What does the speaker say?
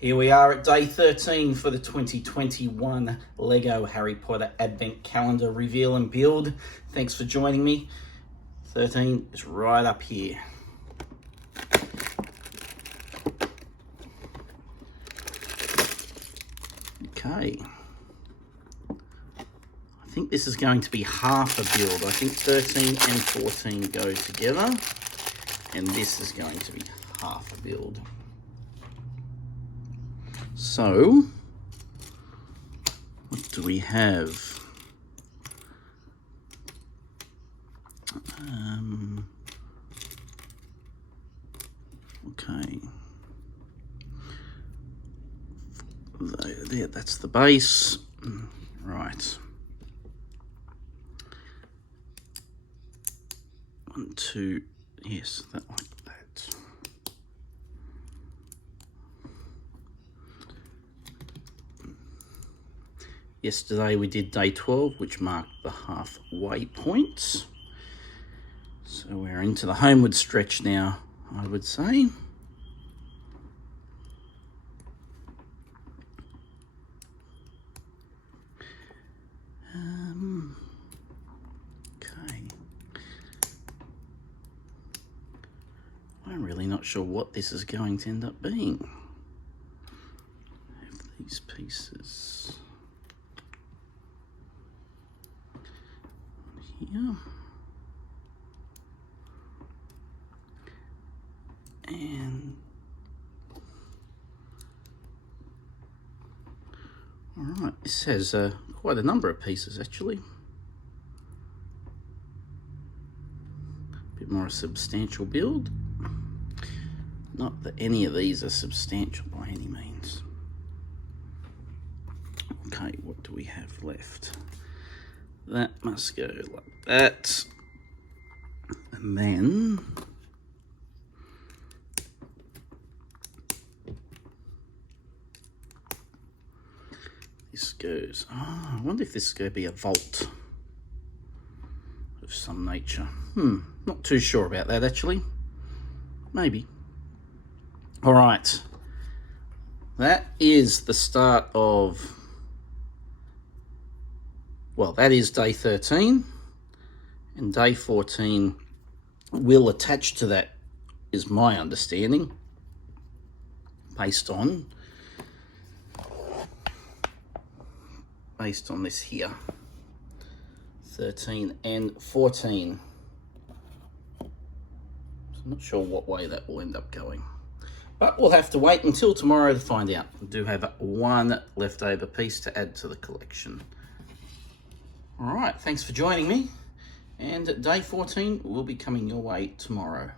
Here we are at day 13 for the 2021 Lego Harry Potter Advent Calendar reveal and build. Thanks for joining me. 13 is right up here. Okay. I think this is going to be half a build. I think 13 and 14 go together, and this is going to be half a build. So, what do we have? Okay. There, that's the base. Right. 1, 2, yes, that like that. Yesterday we did day 12, which marked the halfway point. So we're into the homeward stretch now, I would say. Okay. I'm really not sure what this is going to end up being. I have these pieces here. And all right, this has quite a number of pieces actually. A bit more a substantial build. Not that any of these are substantial by any means. Okay, what do we have left? That must go like that. And then this goes, oh, I wonder if this is going to be a vault of some nature. Not too sure about that actually. Maybe. All right. That is the start of, well, that is day 13. And day 14 will attach to that, is my understanding, based on this here, 13 and 14. So I'm not sure what way that will end up going, but we'll have to wait until tomorrow to find out. I do have one leftover piece to add to the collection. All right, thanks for joining me, and day 14 will be coming your way tomorrow.